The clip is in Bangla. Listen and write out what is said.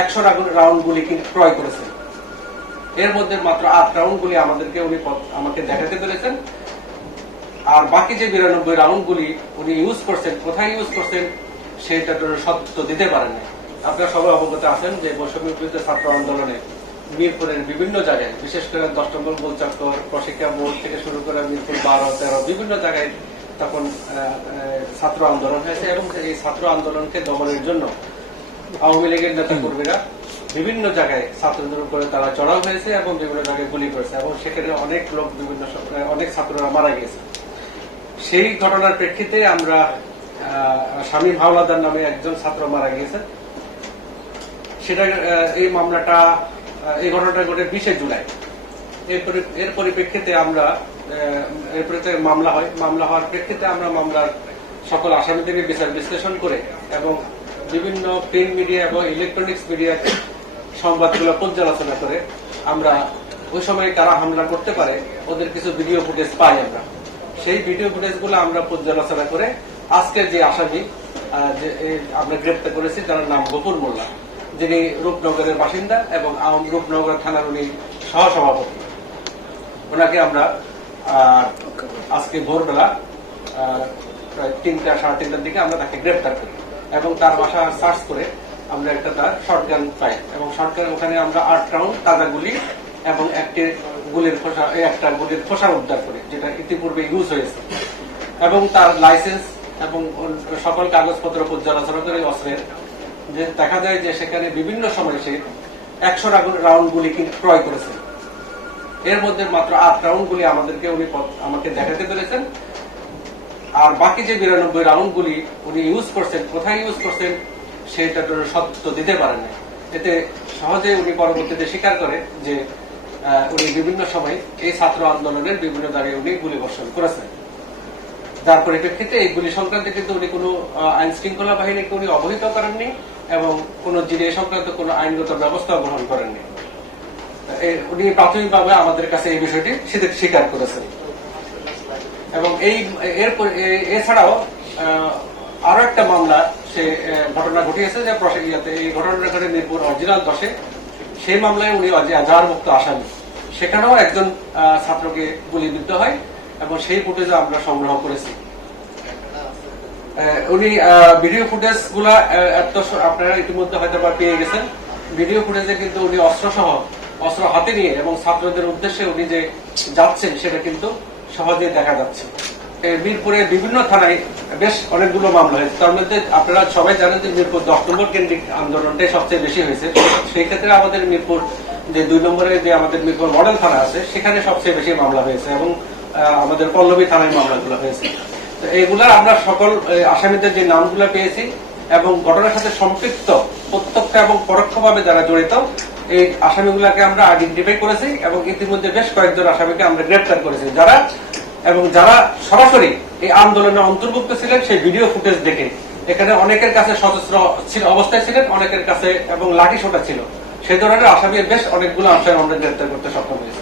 একশো রাউন্ড গুলি কিন্তু ক্রয় করেছেন। এর মধ্যে মাত্র আট রাউন্ড গুলি আমাদেরকে উনি আমাকে দেখাতে পেরেছেন। আর বাকি যে বিরানব্বই রাউন্ড গুলি উনি ইউজ করছেন, কোথায় ইউজ করছেন সেটা সত্য দিতে পারেন আপনারা সবাই অবগত আছেন যে বৈষম্য বিরুদ্ধে ছাত্র আন্দোলনে মিরপুরের বিভিন্ন জায়গায়, বিশেষ করে দশ নম্বর গোল চক্কর প্রশিক্ষা বোর্ড থেকে শুরু করে মিরপুর বারো, তেরো, বিভিন্ন জায়গায় তখন ছাত্র আন্দোলন হয়েছে এবং এই ছাত্র আন্দোলনকে দমনের জন্য আওয়ামী লীগের নেতা কর্মীরা বিভিন্ন জায়গায় ছাত্রদের উপরে তারা চড়াও হয়েছে এবং বিভিন্ন জায়গায় গুলি করেছে এবং সেখানে অনেক লোক বিভিন্ন অনেক ছাত্ররা মারা গিয়েছে। সেই ঘটনার প্রেক্ষিতে আমরা স্বামী হাওলাদার নামে একজন ছাত্র মারা গিয়েছে। সেটা এই মামলাটা এই ঘটনাটা ঘটে বিশে জুলাই। এর পরিপ্রেক্ষিতে আমরা আহ, এর মামলা হয়। মামলা হওয়ার প্রেক্ষিতে আমরা মামলার সকল আসামিদের বিচার বিশ্লেষণ করে এবং বিভিন্ন প্রিন্ট মিডিয়া এবং ইলেকট্রনিক্স মিডিয়া সংবাদগুলো পর্যালোচনা করে আমরা ওই সময় কারা হামলা করতে পারে, ওদের কিছু ভিডিও ফুটেজ পাই আমরা। সেই ভিডিও ফুটেজগুলো আমরা পর্যালোচনা করে আজকের যে আসামি আমরা গ্রেপ্তার করেছি তার নাম গোপুর মোল্লা। যিনি রূপনগরের বাসিন্দা এবং রূপনগর থানার উনি সহসভাপতি। ওনাকে আমরা আজকে ভোরবেলা প্রায় তিনটা, সাড়ে তিনটার দিকে আমরা তাকে গ্রেপ্তার করি। এবং তার বাসা সার্চ করে আমরা একটা তার শর্টগান পাই। এবং শর্টগান ওখানে আমরা আট রাউন্ড তাজা গুলি এবং একটি গুলির খোসা একটা গুলির খোসা উদ্ধার করি, যেটা ইতিপূর্বে ইউজ হয়েছে। এবং তার লাইসেন্স এবং সকল কাগজপত্র পর্যালোচনা করে অস্ত্রের যে দেখা যায় যে সেখানে বিভিন্ন সময় সে একশো রাউন্ড গুলি ক্রয় করেছে। এর মধ্যে মাত্র আট রাউন্ড গুলি আমাদেরকে উনি আমাকে দেখাতে পেরেছেন। আর বাকি যে বিরানব্বই রাউন্ড গুলি উনি ইউজ করছেন, কোথায় ইউজ করছেন সেটা তো সত্য দিতে পারেন না এতে সহজে উনি পরবর্তীতে স্বীকার করে যে উনি বিভিন্ন সময় এই ছাত্র আন্দোলনের বিভিন্ন জায়গায় উনি গুলি বর্ষণ করেছেন। যার পরিপ্রেক্ষিতে এই গুলি সংক্রান্তে কিন্তু উনি কোনো আইন শৃঙ্খলা বাহিনীকে উনি অবহিত করেননি এবং কোন জিনিস সংক্রান্ত কোনো আইনগত ব্যবস্থা গ্রহণ করেননি। উনি প্রাথমিকভাবে আমাদের কাছে এই বিষয়টি স্বীকার করেছেন। এবং এই, এরপর এছাড়াও আরও একটা মামলা, সে ঘটনা ঘটিয়েছে যে ইয়াতে এই ঘটনাটা ঘটে মিরপুর অরিজিনাল দশে। সেই মামলায় উনি আজহার মুক্ত আসামি। সেখানেও একজন ছাত্রকে গুলিবিদ্ধ হয় এবং সেই ফুটেজও আমরা সংগ্রহ করেছি। উনি ভিডিও ফুটেজগুলা এত আপনারা ইতিমধ্যে হয়তো বা পেয়ে গেছেন। ভিডিও ফুটেজে কিন্তু উনি অস্ত্র সহ অস্ত্র হাতে নিয়ে এবং ছাত্রদের উদ্দেশ্যে উনি যে যাচ্ছেন সেটা কিন্তু সহজে দেখা যাচ্ছে। মিরপুরে বিভিন্ন থানায় বেশ অনেকগুলো মামলা হয়েছে। তার মধ্যে আপনারা সবাই জানেন যে মিরপুর দশ নম্বর কেন্দ্রিক আন্দোলনটাই সবচেয়ে বেশি হয়েছে। সেই ক্ষেত্রে আমাদের মিরপুর যে দুই নম্বরে যে আমাদের মিরপুর মডেল থানা আছে, সেখানে সবচেয়ে বেশি মামলা হয়েছে এবং আমাদের পল্লবী থানায় মামলাগুলো হয়েছে। তো এইগুলা আমরা সকল আসামিদের যে নামগুলো পেয়েছি এবং ঘটনার সাথে সম্পৃক্ত প্রত্যক্ষ এবং পরোক্ষভাবে যারা জড়িত এই আসামিগুলাকে আমরা আইডেন্টিফাই করেছি এবং ইতিমধ্যে বেশ কয়েকজন আসামিকে আমরা গ্রেপ্তার করেছি। যারা এবং যারা সরাসরি এই আন্দোলনে অন্তর্ভুক্ত ছিলেন, সেই ভিডিও ফুটেজ দেখে। এখানে অনেকের কাছে সশস্ত্র অবস্থায় ছিলেন, অনেকের কাছে এবং লাঠি সোটা ছিল। সেই ধরনের আসামির বেশ অনেকগুলো আসামি আমরা গ্রেপ্তার করতে সক্ষম হয়েছি।